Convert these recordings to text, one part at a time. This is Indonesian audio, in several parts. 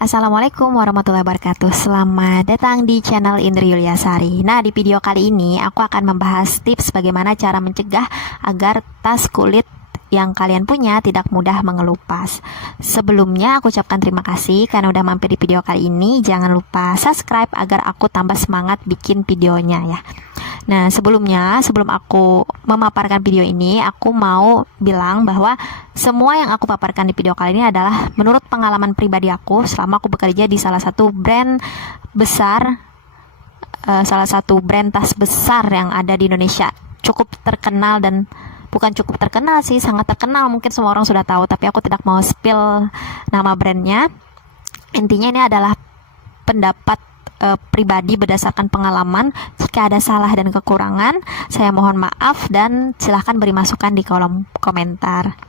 Assalamualaikum warahmatullahi wabarakatuh. Selamat datang di channel Indri Yuliasari. Nah, di video kali ini aku akan membahas tips bagaimana cara mencegah agar tas kulit yang kalian punya tidak mudah mengelupas. Sebelumnya aku ucapkan terima kasih karena udah mampir di video kali ini. Jangan lupa subscribe agar aku tambah semangat bikin videonya ya. Nah, sebelum aku memaparkan video ini, aku mau bilang bahwa semua yang aku paparkan di video kali ini adalah menurut pengalaman pribadi aku selama aku bekerja di salah satu brand besar, salah satu brand tas besar yang ada di Indonesia. Cukup terkenal dan bukan cukup terkenal sih, sangat terkenal, mungkin semua orang sudah tahu, tapi aku tidak mau spill nama brandnya. Intinya ini adalah pendapat pribadi berdasarkan pengalaman. Jika ada salah dan kekurangan, saya mohon maaf dan silahkan beri masukan di kolom komentar.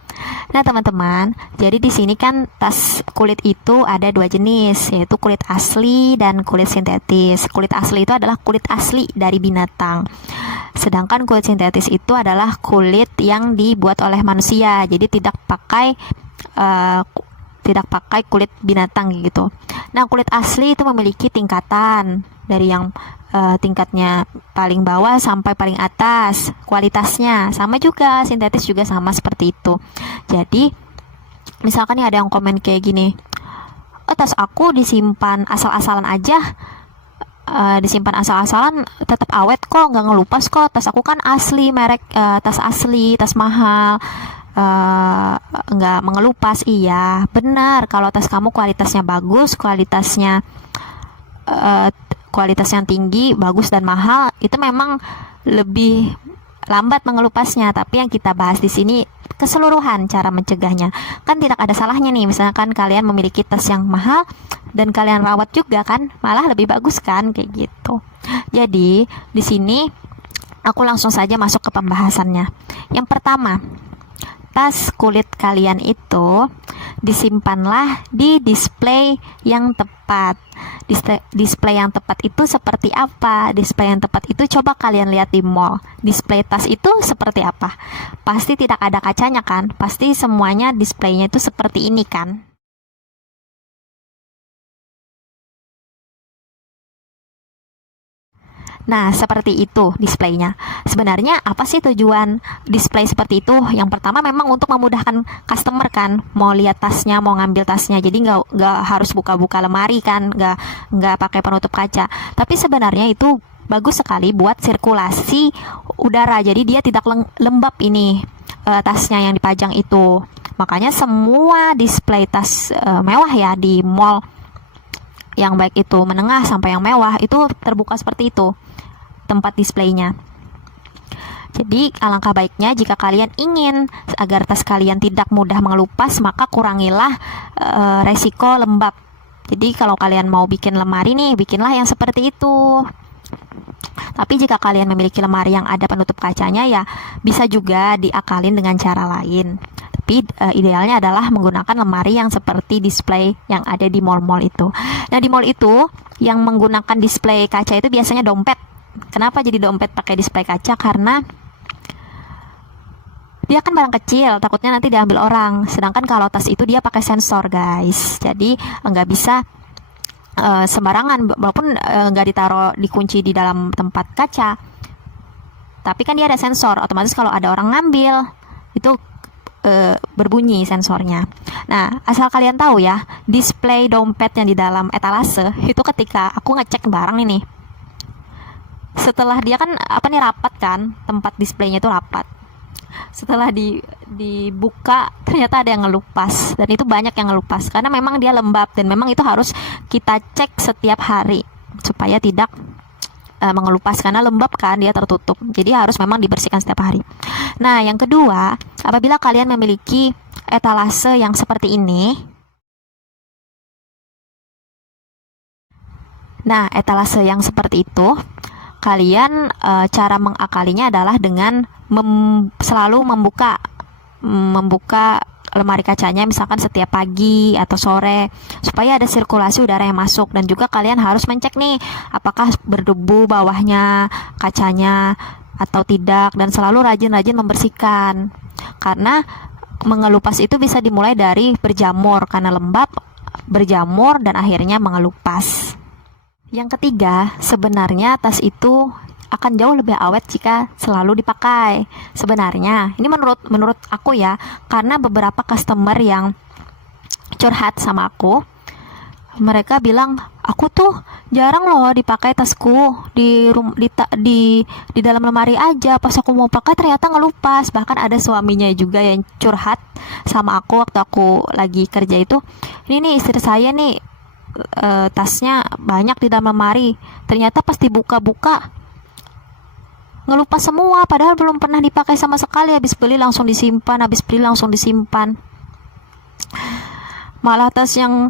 Nah teman-teman, jadi di sini kan tas kulit itu ada dua jenis, yaitu kulit asli dan kulit sintetis. Kulit asli itu adalah kulit asli dari binatang, sedangkan kulit sintetis itu adalah kulit yang dibuat oleh manusia, jadi tidak pakai kulit binatang gitu. Nah, kulit asli itu memiliki tingkatan dari yang tingkatnya paling bawah sampai paling atas. Kualitasnya sama juga, sintetis juga sama seperti itu. Jadi, misalkan nih ada yang komen kayak gini, "Oh, tas aku disimpan asal-asalan aja, disimpan asal-asalan tetap awet kok, nggak ngelupas kok. Tas aku kan asli, merek tas asli, tas mahal, nggak mengelupas." Iya benar, kalau tas kamu kualitasnya bagus, kualitasnya tinggi, bagus dan mahal, itu memang lebih lambat mengelupasnya. Tapi yang kita bahas di sini keseluruhan cara mencegahnya. Kan tidak ada salahnya nih, misalkan kalian memiliki tas yang mahal dan kalian rawat juga, kan malah lebih bagus kan, kayak gitu. Jadi di sini aku langsung saja masuk ke pembahasannya. Yang pertama, tas kulit kalian itu disimpanlah di display yang tepat. Display yang tepat itu seperti apa? Display yang tepat itu coba kalian lihat di mall. Display tas itu seperti apa? Pasti tidak ada kacanya kan? Pasti semuanya displaynya itu seperti ini kan? Nah, seperti itu displaynya. Sebenarnya apa sih tujuan display seperti itu? Yang pertama memang untuk memudahkan customer kan, mau lihat tasnya, mau ngambil tasnya. Jadi nggak harus buka-buka lemari kan, nggak pakai penutup kaca. Tapi sebenarnya itu bagus sekali buat sirkulasi udara. Jadi dia tidak lembab ini tasnya yang dipajang itu. Makanya semua display tas mewah ya di mall, yang baik itu menengah sampai yang mewah, itu terbuka seperti itu tempat displaynya. Jadi alangkah baiknya jika kalian ingin agar tas kalian tidak mudah mengelupas, maka kurangilah resiko lembab. Jadi kalau kalian mau bikin lemari nih, bikinlah yang seperti itu. Tapi jika kalian memiliki lemari yang ada penutup kacanya, ya bisa juga diakalin dengan cara lain. Tapi idealnya adalah menggunakan lemari yang seperti display yang ada di mall-mall itu. Nah, di mall itu yang menggunakan display kaca itu biasanya dompet. Kenapa jadi dompet pakai display kaca? Karena dia kan barang kecil, takutnya nanti diambil orang. Sedangkan kalau tas itu dia pakai sensor, guys. Jadi nggak bisa sembarangan, walaupun nggak ditaruh dikunci di dalam tempat kaca. Tapi kan dia ada sensor, otomatis kalau ada orang ngambil itu berbunyi sensornya. Nah, asal kalian tahu ya, display dompet yang di dalam etalase itu ketika aku ngecek barang ini, setelah dia kan rapat kan, tempat displaynya itu rapat. Setelah dibuka ternyata ada yang ngelupas, dan itu banyak yang ngelupas karena memang dia lembab dan memang itu harus kita cek setiap hari supaya tidak mengelupas karena lembab kan, dia tertutup. Jadi harus memang dibersihkan setiap hari. Nah, yang kedua, apabila kalian memiliki etalase yang seperti ini. Nah, etalase yang seperti itu, kalian cara mengakalinya adalah dengan selalu membuka lemari kacanya, misalkan setiap pagi atau sore, supaya ada sirkulasi udara yang masuk. Dan juga kalian harus mencek nih apakah berdebu bawahnya kacanya atau tidak, dan selalu rajin-rajin membersihkan. Karena mengelupas itu bisa dimulai dari berjamur karena lembab, berjamur dan akhirnya mengelupas. Yang ketiga, sebenarnya tas itu akan jauh lebih awet jika selalu dipakai. Sebenarnya, ini menurut aku ya, karena beberapa customer yang curhat sama aku, mereka bilang, aku tuh jarang loh dipakai tasku di dalam lemari aja, pas aku mau pakai ternyata ngelupas. Bahkan ada suaminya juga yang curhat sama aku waktu aku lagi kerja itu, ini nih istri saya nih tasnya banyak di dalam lemari, ternyata pas dibuka-buka ngelupas semua, padahal belum pernah dipakai sama sekali. Habis beli langsung disimpan. Malah tas yang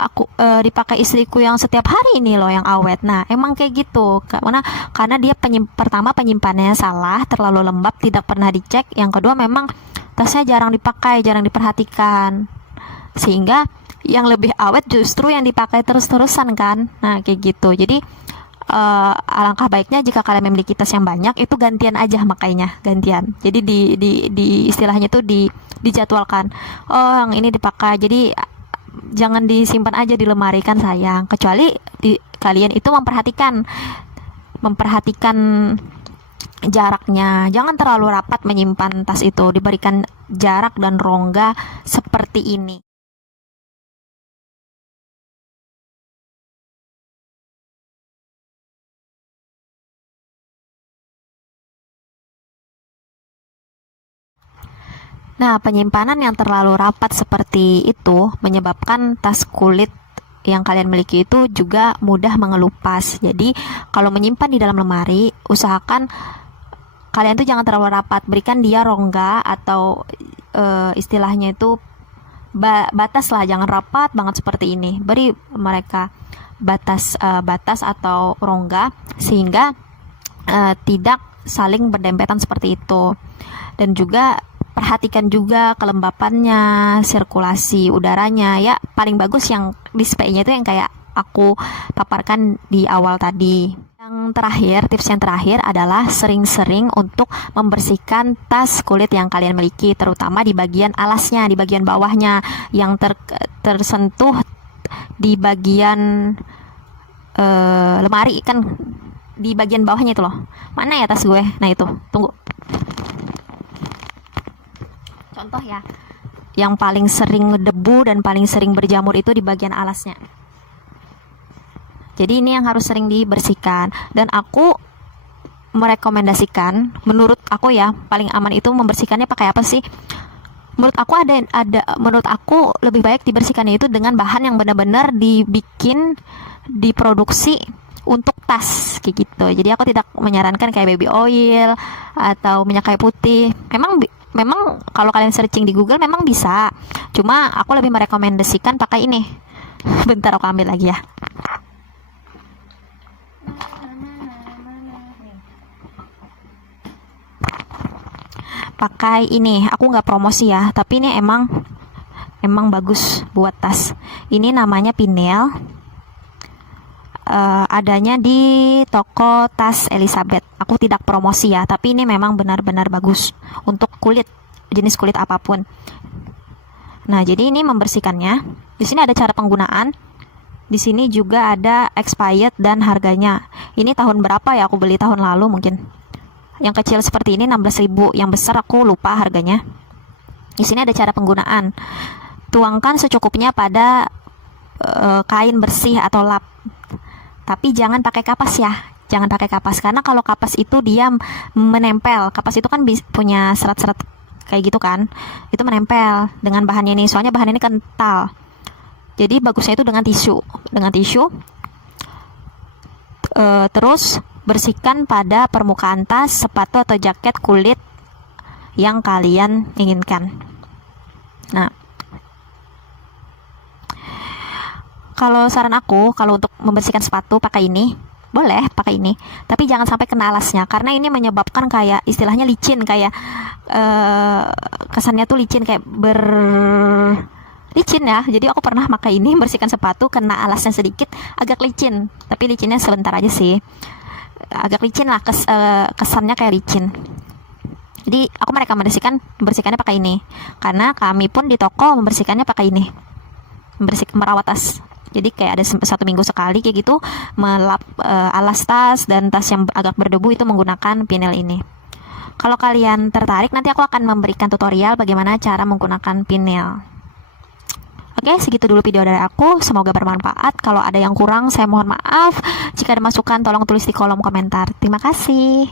aku dipakai istriku yang setiap hari ini loh yang awet. Nah, emang kayak gitu. Karena dia pertama penyimpanannya salah, terlalu lembab, tidak pernah dicek. Yang kedua memang tasnya jarang dipakai, jarang diperhatikan. Sehingga yang lebih awet justru yang dipakai terus-terusan kan. Nah, kayak gitu. Jadi alangkah baiknya jika kalian memiliki tas yang banyak, itu gantian aja, makanya gantian. Jadi di istilahnya tuh dijadwalkan. Oh, yang ini dipakai. Jadi jangan disimpan aja di lemari, kan sayang. Kecuali kalian itu memperhatikan jaraknya. Jangan terlalu rapat menyimpan tas itu. Diberikan jarak dan rongga seperti ini. Nah, penyimpanan yang terlalu rapat seperti itu menyebabkan tas kulit yang kalian miliki itu juga mudah mengelupas. Jadi, kalau menyimpan di dalam lemari, usahakan kalian tuh jangan terlalu rapat. Berikan dia rongga atau istilahnya itu batas lah, jangan rapat banget seperti ini. Beri mereka batas atau rongga sehingga tidak saling berdempetan seperti itu. Dan juga perhatikan juga kelembapannya, sirkulasi udaranya. Ya, paling bagus yang displaynya itu yang kayak aku paparkan di awal tadi. Yang terakhir, tips yang terakhir adalah sering-sering untuk membersihkan tas kulit yang kalian miliki, terutama di bagian alasnya, di bagian bawahnya yang tersentuh di bagian lemari kan, di bagian bawahnya itu loh. Mana ya tas gue? Nah itu, tunggu. Contoh ya, yang paling sering debu dan paling sering berjamur itu di bagian alasnya. Jadi ini yang harus sering dibersihkan. Dan aku merekomendasikan, menurut aku ya, paling aman itu membersihkannya pakai apa sih? Menurut aku lebih baik dibersihkannya itu dengan bahan yang benar-benar diproduksi untuk tas kayak gitu. Jadi aku tidak menyarankan kayak baby oil atau minyak kayu putih. Memang kalau kalian searching di Google memang bisa. Cuma aku lebih merekomendasikan pakai ini. Bentar aku ambil lagi ya. Pakai ini, aku nggak promosi ya, tapi ini emang bagus buat tas. Ini namanya Pinel. Adanya di toko tas Elizabeth. Aku tidak promosi ya, tapi ini memang benar-benar bagus untuk kulit, jenis kulit apapun. Nah, jadi ini membersihkannya. Di sini ada cara penggunaan. Di sini juga ada expired dan harganya. Ini tahun berapa ya? Aku beli tahun lalu mungkin. Yang kecil seperti ini 16.000, yang besar aku lupa harganya. Di sini ada cara penggunaan. Tuangkan secukupnya pada kain bersih atau lap. Tapi jangan pakai kapas ya. Jangan pakai kapas, karena kalau kapas itu dia menempel. Kapas itu kan punya serat-serat kayak gitu kan. Itu menempel dengan bahannya ini. Soalnya bahan ini kental. Jadi bagusnya itu dengan tisu. Terus bersihkan pada permukaan tas, sepatu atau jaket kulit yang kalian inginkan. Nah, kalau saran aku, kalau untuk membersihkan sepatu pakai ini, boleh pakai ini, tapi jangan sampai kena alasnya, karena ini menyebabkan kayak istilahnya licin, kayak kesannya tuh licin, kayak licin ya. Jadi aku pernah pakai ini bersihkan sepatu, kena alasnya sedikit, agak licin, tapi licinnya sebentar aja sih, agak licin lah, kesannya kayak licin. Jadi aku merekomendasikan membersihkannya pakai ini, karena kami pun di toko membersihkannya pakai ini. merawat tas. Jadi kayak ada 1 minggu sekali kayak gitu melap alas tas dan tas yang agak berdebu itu menggunakan Pinel ini. Kalau kalian tertarik, nanti aku akan memberikan tutorial bagaimana cara menggunakan Pinel. Oke, segitu dulu video dari aku. Semoga bermanfaat. Kalau ada yang kurang, saya mohon maaf. Jika ada masukan, tolong tulis di kolom komentar. Terima kasih.